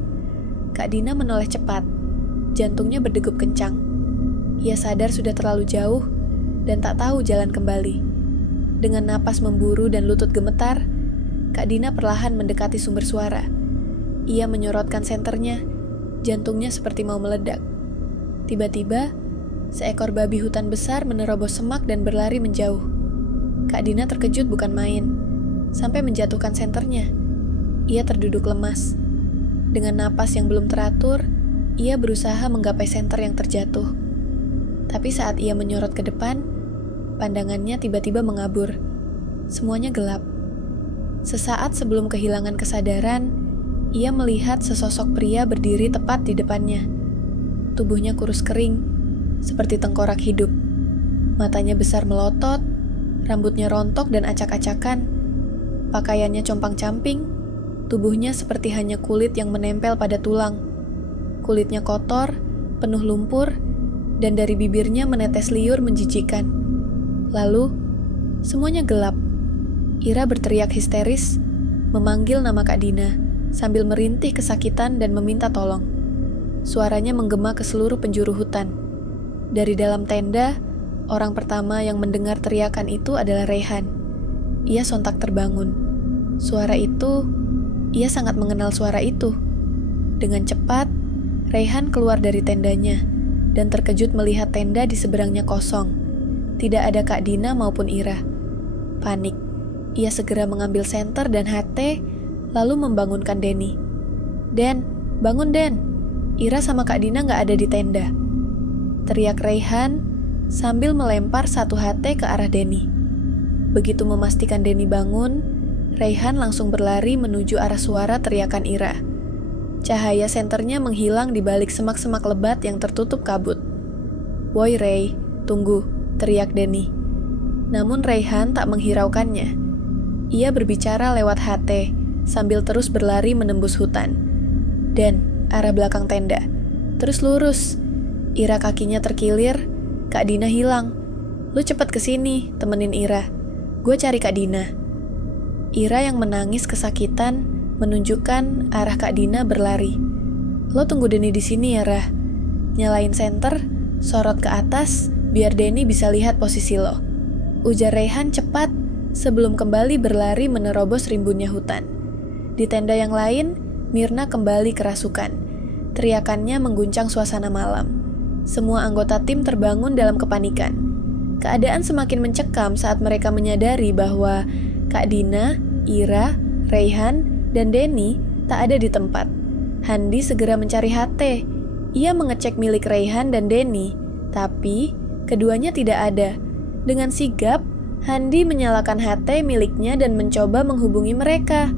Kak Dina menoleh cepat, jantungnya berdegup kencang. Ia sadar sudah terlalu jauh dan tak tahu jalan kembali. Dengan napas memburu dan lutut gemetar, Kak Dina perlahan mendekati sumber suara. Ia menyorotkan senternya, jantungnya seperti mau meledak. Tiba-tiba, seekor babi hutan besar menerobos semak dan berlari menjauh. Kak Dina terkejut bukan main, sampai menjatuhkan senternya. Ia terduduk lemas. Dengan napas yang belum teratur, ia berusaha menggapai senter yang terjatuh. Tapi saat ia menyorot ke depan, pandangannya tiba-tiba mengabur. Semuanya gelap. Sesaat sebelum kehilangan kesadaran, ia melihat sesosok pria berdiri tepat di depannya. Tubuhnya kurus kering, seperti tengkorak hidup. Matanya besar melotot, rambutnya rontok dan acak-acakan. Pakaiannya compang-camping, tubuhnya seperti hanya kulit yang menempel pada tulang. Kulitnya kotor, penuh lumpur, dan dari bibirnya menetes liur menjijikan. Lalu, semuanya gelap. Ira berteriak histeris, memanggil nama Kak Dina, sambil merintih kesakitan dan meminta tolong. Suaranya menggema ke seluruh penjuru hutan. Dari dalam tenda, orang pertama yang mendengar teriakan itu adalah Raihan. Ia sontak terbangun. Ia sangat mengenal suara itu. Dengan cepat, Raihan keluar dari tendanya dan terkejut melihat tenda di seberangnya kosong. Tidak ada Kak Dina maupun Ira. Panik, ia segera mengambil senter dan HT, lalu membangunkan Denny. "Den, bangun Den, Ira sama Kak Dina gak ada di tenda," teriak Raihan sambil melempar satu HT ke arah Denny. Begitu memastikan Denny bangun, Raihan langsung berlari menuju arah suara teriakan Ira. Cahaya senternya menghilang di balik semak-semak lebat yang tertutup kabut. "Woi Ray, tunggu," teriak Denny. Namun Raihan tak menghiraukannya. Ia berbicara lewat HT sambil terus berlari menembus hutan. "Den, arah belakang tenda. Terus lurus." Ira kakinya terkilir. "Kak Dina hilang. Lu cepet kesini, temenin Ira. Gue cari Kak Dina." Ira yang menangis kesakitan menunjukkan arah Kak Dina berlari. "Lo tunggu Denny di sini ya, Rah. Nyalain senter, sorot ke atas, biar Denny bisa lihat posisi lo," ujar Raihan cepat sebelum kembali berlari menerobos rimbunnya hutan. Di tenda yang lain, Mirna kembali kerasukan. Teriakannya mengguncang suasana malam. Semua anggota tim terbangun dalam kepanikan. Keadaan semakin mencekam saat mereka menyadari bahwa Kak Dina, Ira, Raihan, dan Denny tak ada di tempat. Handi segera mencari HT. Ia mengecek milik Raihan dan Denny, tapi keduanya tidak ada. Dengan sigap, Handi menyalakan HT miliknya dan mencoba menghubungi mereka.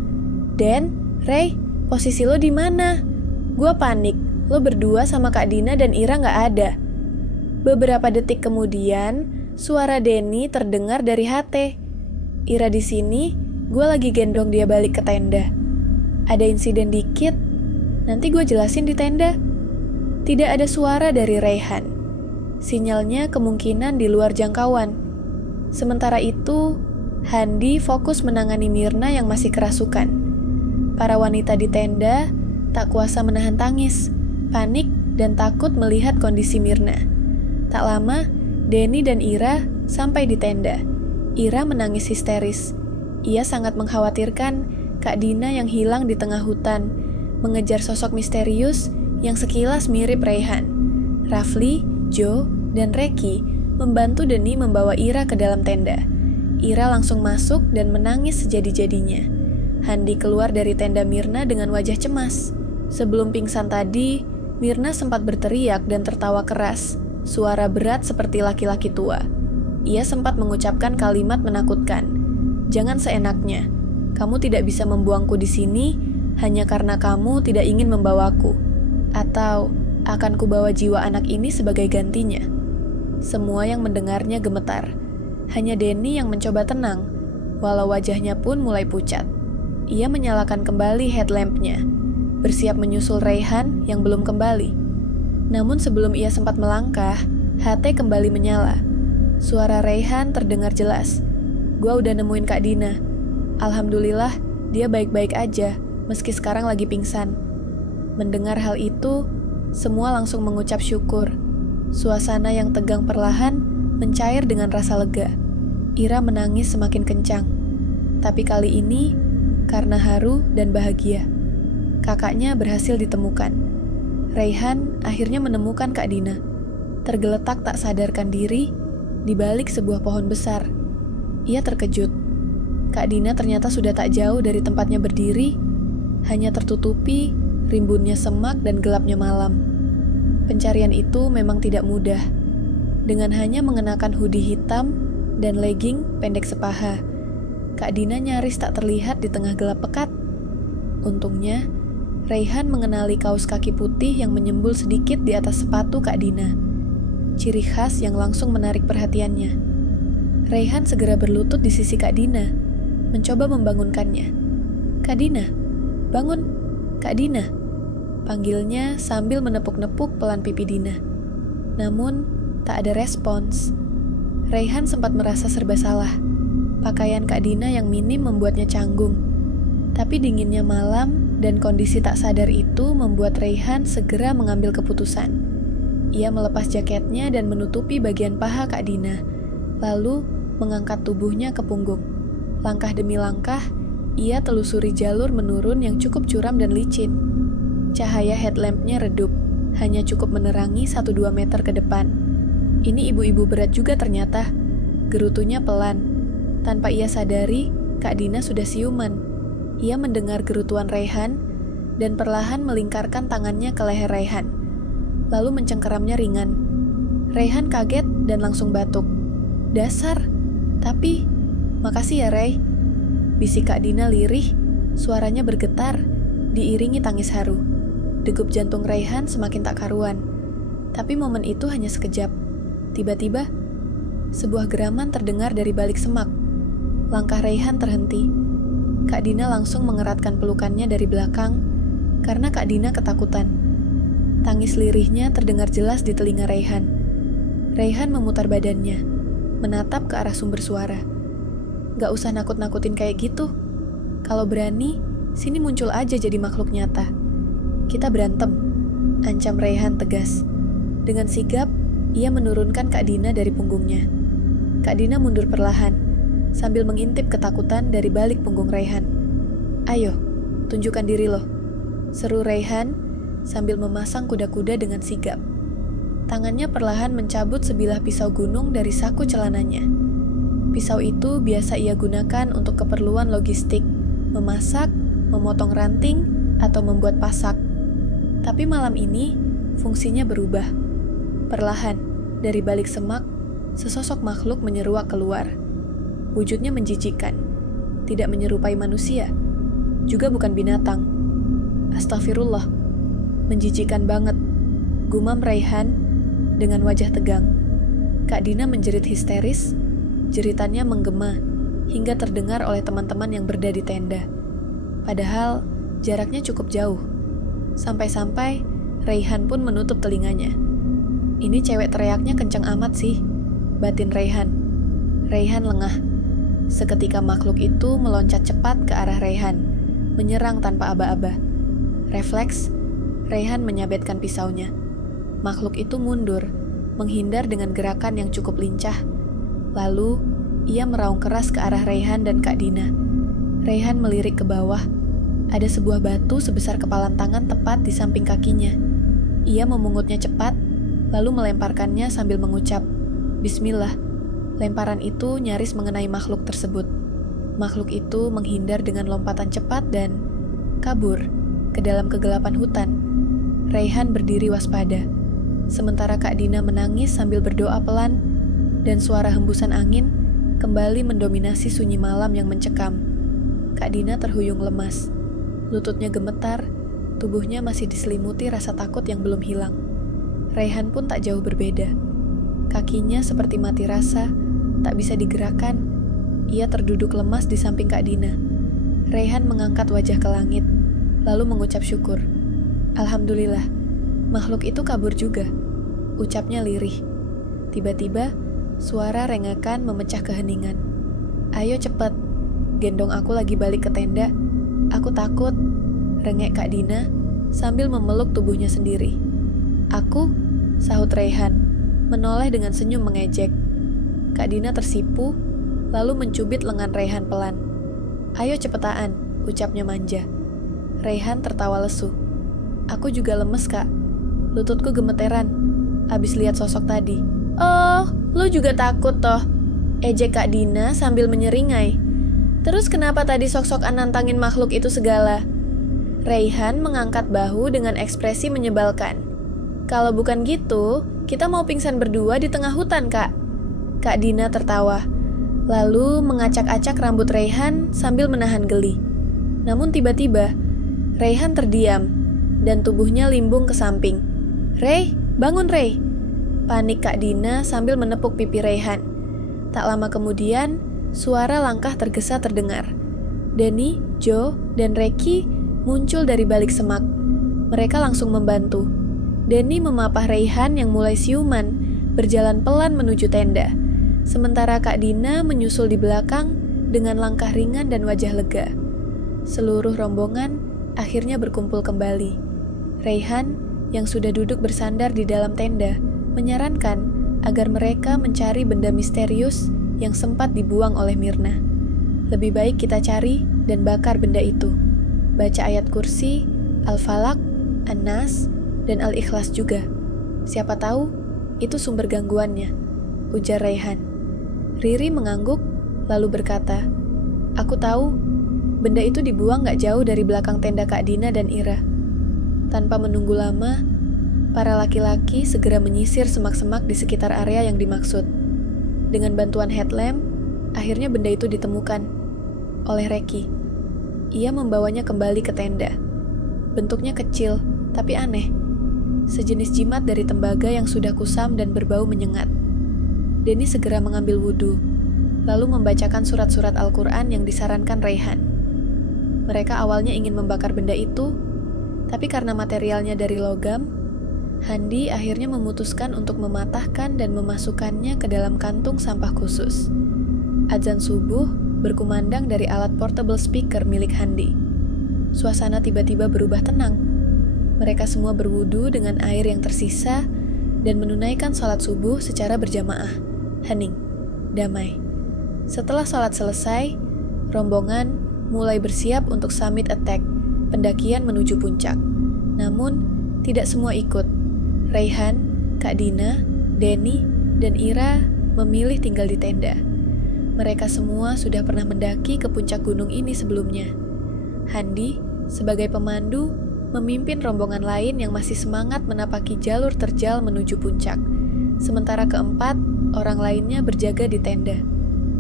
"Den, Ray, posisi lo di mana? Gua panik, lo berdua sama Kak Dina dan Ira gak ada." Beberapa detik kemudian, suara Denny terdengar dari HT. "Ira di sini, gue lagi gendong dia balik ke tenda. Ada insiden dikit, nanti gue jelasin di tenda." Tidak ada suara dari Raihan. Sinyalnya kemungkinan di luar jangkauan. Sementara itu, Handi fokus menangani Mirna yang masih kerasukan. Para wanita di tenda tak kuasa menahan tangis, panik, dan takut melihat kondisi Mirna. Tak lama, Denny dan Ira sampai di tenda. Ira menangis histeris. Ia sangat mengkhawatirkan Kak Dina yang hilang di tengah hutan, mengejar sosok misterius yang sekilas mirip Raihan. Rafli, Joe, dan Reki membantu Denny membawa Ira ke dalam tenda. Ira langsung masuk dan menangis sejadi-jadinya. Handi keluar dari tenda Mirna dengan wajah cemas. Sebelum pingsan tadi, Mirna sempat berteriak dan tertawa keras, suara berat seperti laki-laki tua. Ia sempat mengucapkan kalimat menakutkan. "Jangan seenaknya. Kamu tidak bisa membuangku di sini hanya karena kamu tidak ingin membawaku. Atau akan kubawa jiwa anak ini sebagai gantinya." Semua yang mendengarnya gemetar. Hanya Denny yang mencoba tenang, walau wajahnya pun mulai pucat. Ia menyalakan kembali headlampnya, bersiap menyusul Raihan yang belum kembali. Namun sebelum ia sempat melangkah, HT kembali menyala. Suara Raihan terdengar jelas. "Gua udah nemuin Kak Dina. Alhamdulillah, dia baik-baik aja, meski sekarang lagi pingsan." Mendengar hal itu, semua langsung mengucap syukur. Suasana yang tegang perlahan mencair dengan rasa lega. Ira menangis semakin kencang. Tapi kali ini, karena haru dan bahagia. Kakaknya berhasil ditemukan. Raihan akhirnya menemukan Kak Dina, tergeletak tak sadarkan diri di balik sebuah pohon besar. Ia terkejut. Kak Dina ternyata sudah tak jauh dari tempatnya berdiri, hanya tertutupi rimbunnya semak dan gelapnya malam. Pencarian itu memang tidak mudah. Dengan hanya mengenakan hoodie hitam dan legging pendek sepaha, Kak Dina nyaris tak terlihat di tengah gelap pekat. Untungnya, Raihan mengenali kaos kaki putih yang menyembul sedikit di atas sepatu Kak Dina. ciri khas yang langsung menarik perhatiannya. Raihan segera berlutut di sisi Kak Dina, mencoba membangunkannya. "Kak Dina, bangun, Kak Dina," panggilnya sambil menepuk-nepuk pelan pipi Dina. Namun, tak ada respons. Raihan sempat merasa serba salah. Pakaian Kak Dina yang minim membuatnya canggung. Tapi dinginnya malam dan kondisi tak sadar itu membuat Raihan segera mengambil keputusan. Ia melepas jaketnya dan menutupi bagian paha Kak Dina, lalu mengangkat tubuhnya ke punggung. Langkah demi langkah, ia telusuri jalur menurun yang cukup curam dan licin. Cahaya headlampnya redup, hanya cukup menerangi 1-2 meter ke depan. Ini ibu-ibu berat juga ternyata. Gerutunya pelan. Tanpa ia sadari, Kak Dina sudah siuman. Ia mendengar gerutuan Raihan dan perlahan melingkarkan tangannya ke leher Raihan, lalu mencengkeramnya ringan. Raihan kaget dan langsung batuk. "Dasar, tapi makasih ya Ray," bisik Kak Dina lirih, suaranya bergetar, diiringi tangis haru. Degup jantung Raihan semakin tak karuan. Tapi momen itu hanya sekejap. Tiba-tiba, sebuah geraman terdengar dari balik semak. Langkah Raihan terhenti. Kak Dina langsung mengeratkan pelukannya dari belakang, karena Kak Dina ketakutan. Tangis lirihnya terdengar jelas di telinga Raihan. Raihan memutar badannya, menatap ke arah sumber suara. "Gak usah nakut-nakutin kayak gitu. Kalau berani, sini muncul aja jadi makhluk nyata. Kita berantem," ancam Raihan tegas. Dengan sigap, ia menurunkan Kak Dina dari punggungnya. Kak Dina mundur perlahan, sambil mengintip ketakutan dari balik punggung Raihan. "Ayo, tunjukkan diri lo," seru Raihan sambil memasang kuda-kuda dengan sigap. Tangannya perlahan mencabut sebilah pisau gunung dari saku celananya. Pisau itu biasa ia gunakan untuk keperluan logistik, memasak, memotong ranting, atau membuat pasak. Tapi malam ini, fungsinya berubah. Perlahan, dari balik semak, sesosok makhluk menyeruak keluar. Wujudnya menjijikkan, tidak menyerupai manusia, juga bukan binatang. Astagfirullah, menjijikkan banget, gumam Raihan dengan wajah tegang. Kak Dina menjerit histeris, jeritannya menggema hingga terdengar oleh teman-teman yang berada di tenda. Padahal jaraknya cukup jauh. Sampai-sampai Raihan pun menutup telinganya. "Ini cewek teriaknya kencang amat sih," batin Raihan. Raihan lengah. Seketika makhluk itu meloncat cepat ke arah Raihan, menyerang tanpa aba-aba. Refleks, Raihan menyabetkan pisaunya. Makhluk itu mundur, menghindar dengan gerakan yang cukup lincah. Lalu, ia meraung keras ke arah Raihan dan Kak Dina. Raihan melirik ke bawah. Ada sebuah batu sebesar kepalan tangan tepat di samping kakinya. Ia memungutnya cepat, lalu melemparkannya sambil mengucap, "Bismillah." Lemparan itu nyaris mengenai makhluk tersebut. Makhluk itu menghindar dengan lompatan cepat dan kabur ke dalam kegelapan hutan. Raihan berdiri waspada, sementara Kak Dina menangis sambil berdoa pelan, dan suara hembusan angin kembali mendominasi sunyi malam yang mencekam. Kak Dina terhuyung lemas. Lututnya gemetar, tubuhnya masih diselimuti rasa takut yang belum hilang. Raihan pun tak jauh berbeda. Kakinya seperti mati rasa, tak bisa digerakkan. Ia terduduk lemas di samping Kak Dina. Raihan mengangkat wajah ke langit, lalu mengucap syukur. "Alhamdulillah, makhluk itu kabur juga," ucapnya lirih. Tiba-tiba, suara rengakan memecah keheningan. "Ayo cepet, gendong aku lagi balik ke tenda. Aku takut," rengek Kak Dina sambil memeluk tubuhnya sendiri. "Aku?" sahut Raihan, menoleh dengan senyum mengejek. Kak Dina tersipu, lalu mencubit lengan Raihan pelan. "Ayo cepetaan," ucapnya manja. Raihan tertawa lesu. "Aku juga lemes, Kak. Lututku gemeteran, abis lihat sosok tadi." "Oh, lu juga takut toh?" ejek Kak Dina sambil menyeringai. "Terus kenapa tadi sok-sokan nantangin makhluk itu segala?" Raihan mengangkat bahu dengan ekspresi menyebalkan. "Kalau bukan gitu, kita mau pingsan berdua di tengah hutan, Kak." Kak Dina tertawa, lalu mengacak-acak rambut Raihan sambil menahan geli. Namun tiba-tiba, Raihan terdiam, dan tubuhnya limbung ke samping. "Ray, bangun Ray!" Panik Kak Dina sambil menepuk pipi Raihan. Tak lama kemudian, suara langkah tergesa terdengar. Denny, Joe, dan Reki muncul dari balik semak. Mereka langsung membantu. Denny memapah Raihan yang mulai siuman, berjalan pelan menuju tenda. Sementara Kak Dina menyusul di belakang dengan langkah ringan dan wajah lega. Seluruh rombongan akhirnya berkumpul kembali. Raihan yang sudah duduk bersandar di dalam tenda menyarankan agar mereka mencari benda misterius yang sempat dibuang oleh Myrna. Lebih baik kita cari dan bakar benda itu. Baca ayat kursi, Al-Falaq, An-Nas, dan Al-Ikhlas juga. Siapa tahu itu sumber gangguannya, ujar Raihan. Riri mengangguk lalu berkata, "Aku tahu, benda itu dibuang gak jauh dari belakang tenda Kak Dina dan Ira." Tanpa menunggu lama, para laki-laki segera menyisir semak-semak di sekitar area yang dimaksud. Dengan bantuan headlamp, akhirnya benda itu ditemukan oleh Reki. Ia membawanya kembali ke tenda. Bentuknya kecil, tapi aneh. Sejenis jimat dari tembaga yang sudah kusam dan berbau menyengat. Denny segera mengambil wudhu, lalu membacakan surat-surat Al-Quran yang disarankan Raihan. Mereka awalnya ingin membakar benda itu, tapi karena materialnya dari logam, Handi akhirnya memutuskan untuk mematahkan dan memasukkannya ke dalam kantung sampah khusus. Azan subuh berkumandang dari alat portable speaker milik Handi. Suasana tiba-tiba berubah tenang. Mereka semua berwudu dengan air yang tersisa dan menunaikan sholat subuh secara berjamaah, hening, damai. Setelah sholat selesai, rombongan mulai bersiap untuk summit attack, pendakian menuju puncak. Namun, tidak semua ikut. Raihan, Kak Dina, Denny, dan Ira memilih tinggal di tenda. Mereka semua sudah pernah mendaki ke puncak gunung ini sebelumnya. Handi, sebagai pemandu, memimpin rombongan lain yang masih semangat menapaki jalur terjal menuju puncak. Sementara keempat, orang lainnya berjaga di tenda,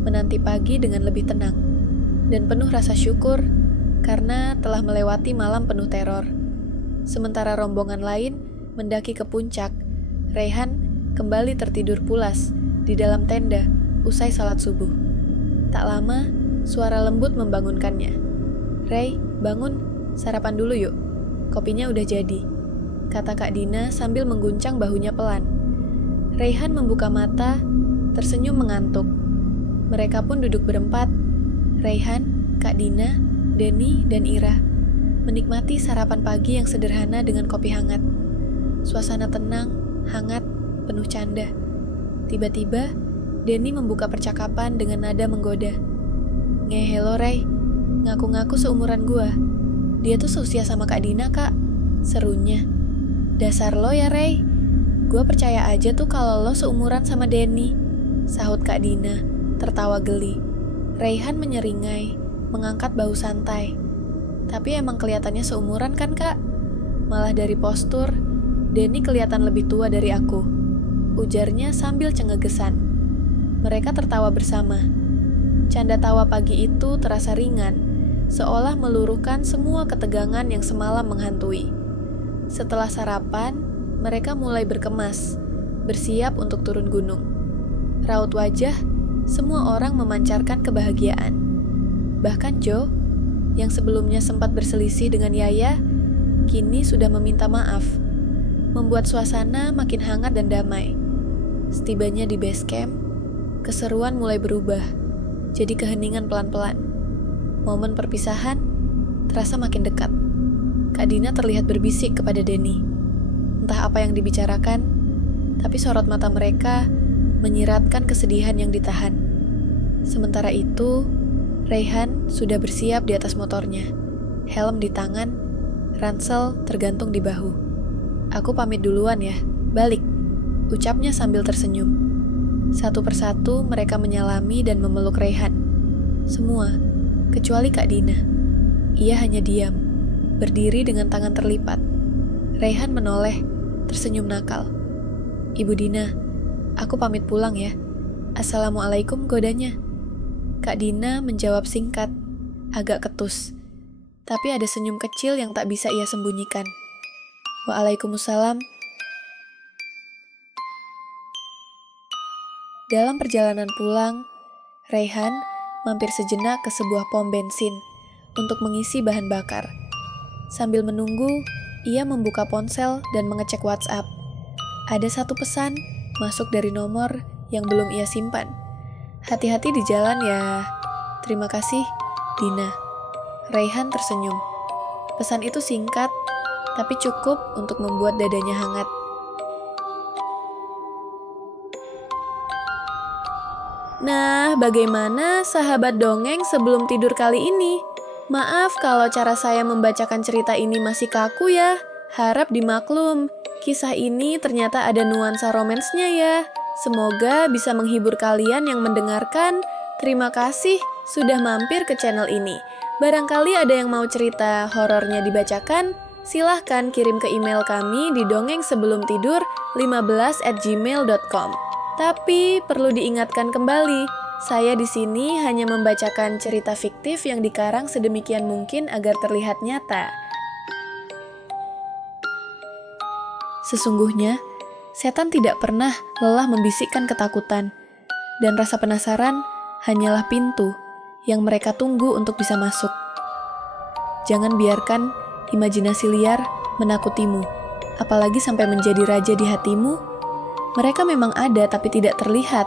menanti pagi dengan lebih tenang, dan penuh rasa syukur karena telah melewati malam penuh teror. Sementara rombongan lain mendaki ke puncak, Raihan kembali tertidur pulas di dalam tenda usai salat subuh. Tak lama, suara lembut membangunkannya. "Ray, bangun, sarapan dulu yuk. Kopinya udah jadi," kata Kak Dina sambil mengguncang bahunya pelan. Raihan membuka mata, tersenyum mengantuk. Mereka pun duduk berempat, Raihan, Kak Dina, Denny, dan Ira, menikmati sarapan pagi yang sederhana dengan kopi hangat. Suasana tenang, hangat, penuh canda. Tiba-tiba, Denny membuka percakapan dengan nada menggoda. "Hello Ray, ngaku-ngaku seumuran gua. Dia tuh seusia sama Kak Dina, Kak," serunya. "Dasar lo ya Ray, gua percaya aja tuh kalau lo seumuran sama Denny," sahut Kak Dina, tertawa geli. Raihan menyeringai, mengangkat bahu santai. "Tapi emang kelihatannya seumuran kan, Kak? Malah dari postur, Denny kelihatan lebih tua dari aku," ujarnya sambil cengegesan. Mereka tertawa bersama. Canda tawa pagi itu terasa ringan, seolah meluruhkan semua ketegangan yang semalam menghantui. Setelah sarapan, mereka mulai berkemas, bersiap untuk turun gunung. Raut wajah, semua orang memancarkan kebahagiaan. Bahkan Joe, yang sebelumnya sempat berselisih dengan Yaya, kini sudah meminta maaf, membuat suasana makin hangat dan damai. Setibanya di base camp, keseruan mulai berubah, jadi keheningan pelan-pelan. Momen perpisahan terasa makin dekat. Kak Dina terlihat berbisik kepada Denny. Entah apa yang dibicarakan, tapi sorot mata mereka menyiratkan kesedihan yang ditahan. Sementara itu, Raihan sudah bersiap di atas motornya, helm di tangan, ransel tergantung di bahu. "Aku pamit duluan ya, balik," ucapnya sambil tersenyum. Satu persatu mereka menyalami dan memeluk Raihan. Semua, kecuali Kak Dina. Ia hanya diam, berdiri dengan tangan terlipat. Raihan menoleh, tersenyum nakal. "Ibu Dina, aku pamit pulang ya. Assalamualaikum," godanya. Kak Dina menjawab singkat, agak ketus. Tapi ada senyum kecil yang tak bisa ia sembunyikan. "Waalaikumsalam." Dalam perjalanan pulang, Raihan mampir sejenak ke sebuah pom bensin untuk mengisi bahan bakar. Sambil menunggu, ia membuka ponsel dan mengecek WhatsApp. Ada satu pesan masuk dari nomor yang belum ia simpan. "Hati-hati di jalan ya. Terima kasih, Dina." Raihan tersenyum. Pesan itu singkat, tapi cukup untuk membuat dadanya hangat. Nah, bagaimana sahabat dongeng sebelum tidur kali ini? Maaf kalau cara saya membacakan cerita ini masih kaku ya. Harap dimaklum, kisah ini ternyata ada nuansa romansnya ya. Semoga bisa menghibur kalian yang mendengarkan. Terima kasih sudah mampir ke channel ini. Barangkali ada yang mau cerita horornya dibacakan, silahkan kirim ke email kami di dongengsebelumtidur15@gmail.com. Tapi perlu diingatkan kembali, saya di sini hanya membacakan cerita fiktif yang dikarang sedemikian mungkin agar terlihat nyata. Sesungguhnya, setan tidak pernah lelah membisikkan ketakutan, dan rasa penasaran hanyalah pintu yang mereka tunggu untuk bisa masuk. Jangan biarkan imajinasi liar menakutimu, apalagi sampai menjadi raja di hatimu. Mereka memang ada tapi tidak terlihat.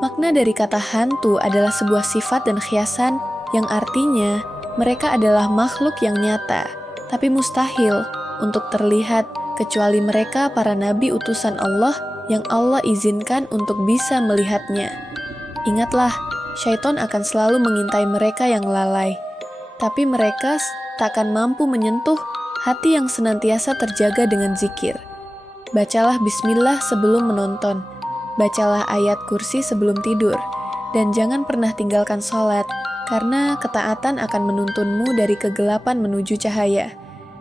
Makna dari kata hantu adalah sebuah sifat dan khiasan yang artinya mereka adalah makhluk yang nyata, tapi mustahil untuk terlihat kecuali mereka para nabi utusan Allah yang Allah izinkan untuk bisa melihatnya. Ingatlah, syaitan akan selalu mengintai mereka yang lalai, tapi mereka takkan mampu menyentuh hati yang senantiasa terjaga dengan zikir. Bacalah bismillah sebelum menonton, bacalah ayat kursi sebelum tidur, dan jangan pernah tinggalkan sholat, karena ketaatan akan menuntunmu dari kegelapan menuju cahaya.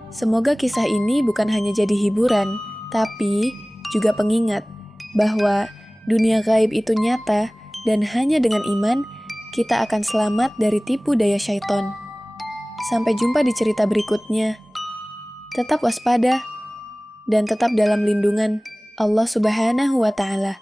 Semoga kisah ini bukan hanya jadi hiburan, tapi juga pengingat bahwa dunia gaib itu nyata, dan hanya dengan iman, kita akan selamat dari tipu daya syaiton. Sampai jumpa di cerita berikutnya. Tetap waspada, dan tetap dalam lindungan Allah Subhanahu wa Ta'ala.